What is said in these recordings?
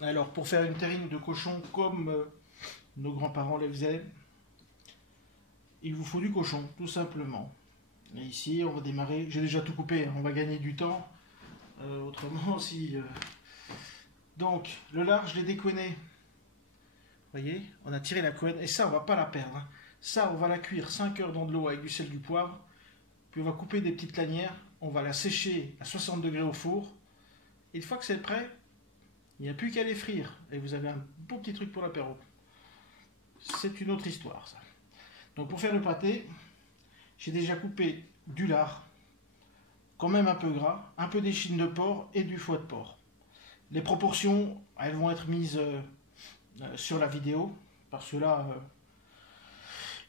Alors, pour faire une terrine de cochon comme nos grands-parents les faisaient, il vous faut du cochon, tout simplement. Et ici, on va démarrer. J'ai déjà tout coupé, hein, on va gagner du temps. Autrement, si... Donc, le lard, je l'ai découenné. Vous voyez, on a tiré la couenne. Et ça, on va pas la perdre, hein. Ça, on va la cuire 5 heures dans de l'eau avec du sel, du poivre. Puis on va couper des petites lanières. On va la sécher à 60 degrés au four. Et une fois que c'est prêt, il n'y a plus qu'à les frire. Et vous avez un beau petit truc pour l'apéro. C'est une autre histoire, ça. Donc, pour faire le pâté, j'ai déjà coupé du lard, quand même un peu gras, un peu d'échine de porc et du foie de porc. Les proportions, elles vont être mises sur la vidéo, parce que là,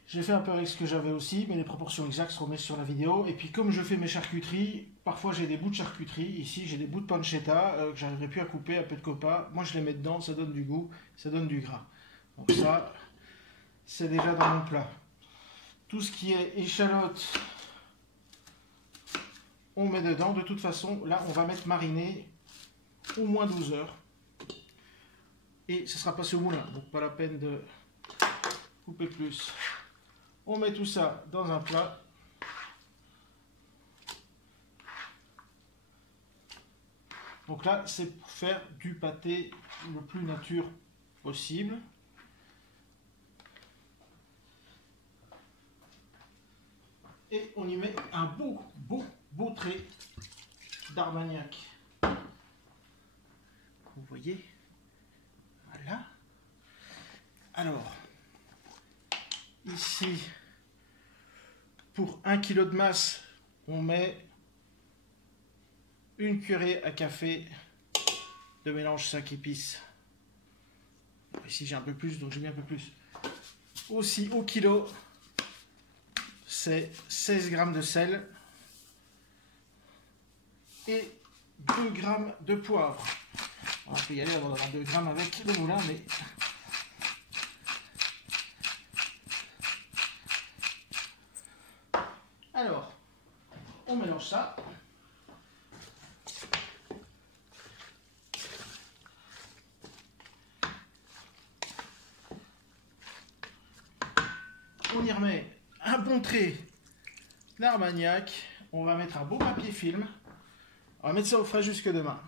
j'ai fait un peu avec ce que j'avais aussi, mais les proportions exactes seront mises sur la vidéo. Et puis comme je fais mes charcuteries, parfois j'ai des bouts de charcuterie. Ici, j'ai des bouts de pancetta que j'arriverai plus à couper, un peu de copa. Moi, je les mets dedans, ça donne du goût, ça donne du gras. Donc ça, c'est déjà dans mon plat. Tout ce qui est échalote, on met dedans. De toute façon, là, on va mettre mariner au moins 12 heures. Et ce sera passé au moulin, donc pas la peine de couper plus. On met tout ça dans un plat. Donc là, c'est pour faire du pâté le plus nature possible. Et on y met un beau trait d'Armagnac. Vous voyez? Voilà. Alors, ici, pour 1 kg de masse, on met une cuillerée à café de mélange 5 épices. Ici, j'ai un peu plus, donc j'ai mis un peu plus. Aussi, au kilo, c'est 16 g de sel et 2 g de poivre. On peut y aller avant d'avoir 2 g avec le moulin, mais... Alors, on mélange ça. On y remet un bon trait d'Armagnac. On va mettre un beau papier film. On va mettre ça au frais jusque demain.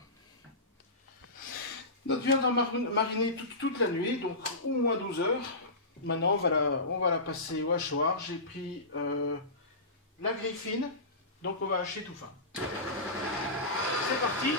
Notre viande va mariner toute la nuit, donc au moins 12 heures. Maintenant, on va la passer au hachoir. J'ai pris la grille fine, donc on va hacher tout fin. C'est parti.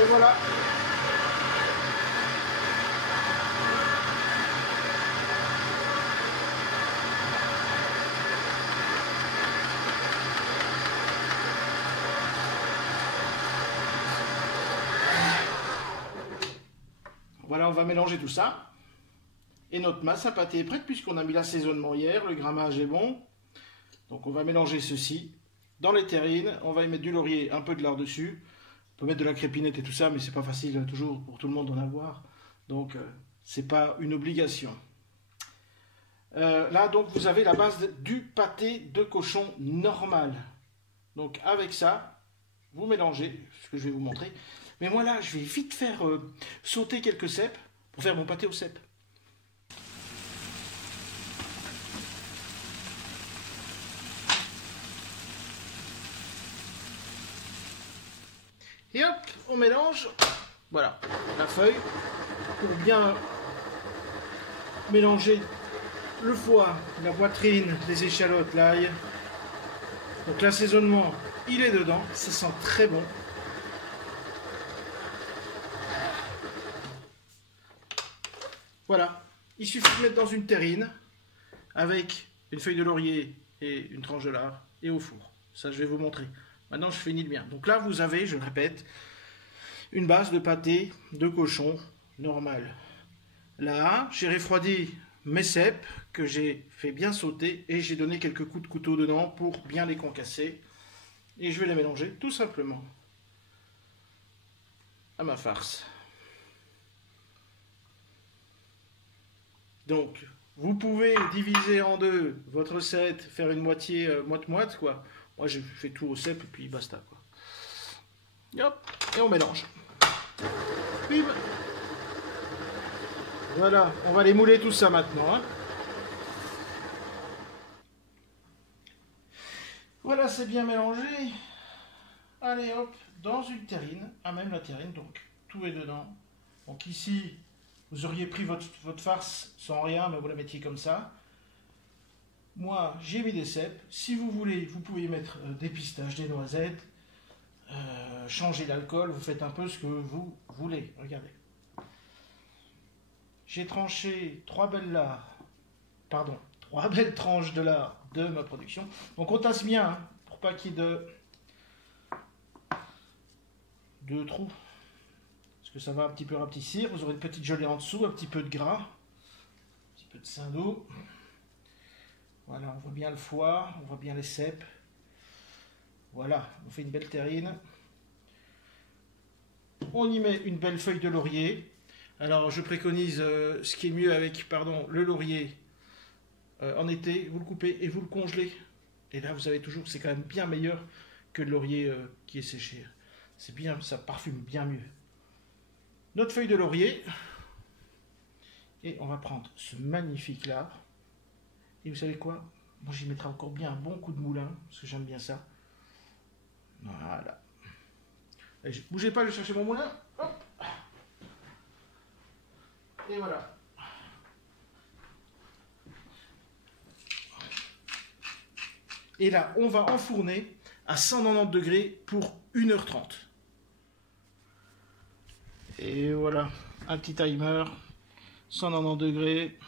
Et voilà. Voilà, on va mélanger tout ça. Et notre masse à pâté est prête puisqu'on a mis l'assaisonnement hier, le grammage est bon. Donc on va mélanger ceci dans les terrines. On va y mettre du laurier, un peu de lard dessus. On peut mettre de la crépinette et tout ça, mais c'est pas facile toujours pour tout le monde d'en avoir. Donc c'est pas une obligation. Là donc vous avez la base du pâté de cochon normal. Donc avec ça, vous mélangez, ce que je vais vous montrer. Mais moi là, je vais vite faire sauter quelques cèpes pour faire mon pâté aux cèpes. Et hop, on mélange. Voilà, la feuille. pour bien mélanger le foie, la poitrine, les échalotes, l'ail. Donc l'assaisonnement, il est dedans, ça sent très bon. Voilà, il suffit de mettre dans une terrine avec une feuille de laurier et une tranche de lard et au four. Ça, je vais vous montrer. Maintenant, je finis le mien. Donc là, vous avez, je le répète, une base de pâté de cochon normal. Là, j'ai refroidi mes cèpes que j'ai fait bien sauter et j'ai donné quelques coups de couteau dedans pour bien les concasser. Et je vais les mélanger tout simplement à ma farce. Donc, vous pouvez diviser en deux votre recette, faire une moitié moite-moite, quoi. Moi, je fais tout au cèpe et puis basta, quoi. Et hop, et on mélange. Bim. Voilà, on va les mouler tout ça maintenant. Hein. Voilà, c'est bien mélangé. Allez, hop, dans une terrine, à même la terrine, donc tout est dedans. Donc ici, vous auriez pris votre farce sans rien, mais vous la mettiez comme ça. Moi, j'ai mis des cèpes. Si vous voulez, vous pouvez y mettre des pistaches, des noisettes, changer l'alcool, vous faites un peu ce que vous voulez. Regardez. J'ai tranché 3 belles tranches de lard de ma production. Donc on tasse bien, hein, pour pas qu'il y ait de trous. Parce que ça va un petit peu rapetissir. Vous aurez une petite gelée en dessous, un petit peu de gras, un petit peu de sein d'eau. Voilà, on voit bien le foie, on voit bien les cèpes. Voilà, on fait une belle terrine. On y met une belle feuille de laurier. Alors je préconise ce qui est mieux avec le laurier en été, vous le coupez et vous le congelez. Et là vous avez toujours, c'est quand même bien meilleur que le laurier qui est séché. C'est bien, ça parfume bien mieux. Notre feuille de laurier. Et on va prendre ce magnifique lard. Et vous savez quoi? Moi j'y mettrai encore bien un bon coup de moulin, parce que j'aime bien ça. Voilà. Allez, bougez pas, je vais chercher mon moulin. Hop. Et voilà. Et là, on va enfourner à 190 degrés pour 1h30. Et voilà, un petit timer. 190 degrés.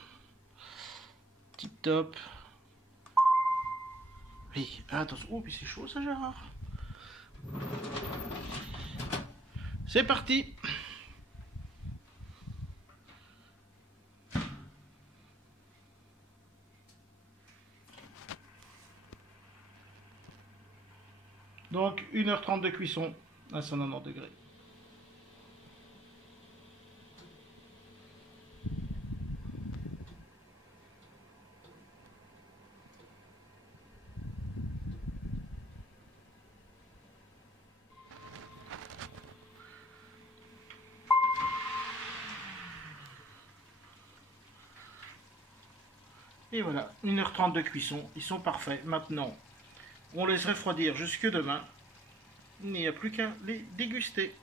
Tip top. Oui, attention. Oh, puis c'est chaud ça, Gérard. C'est parti. Donc 1h30 de cuisson à 190 degrés. Et voilà, 1h30 de cuisson, ils sont parfaits. Maintenant, on les refroidir jusque demain. Il n'y a plus qu'à les déguster.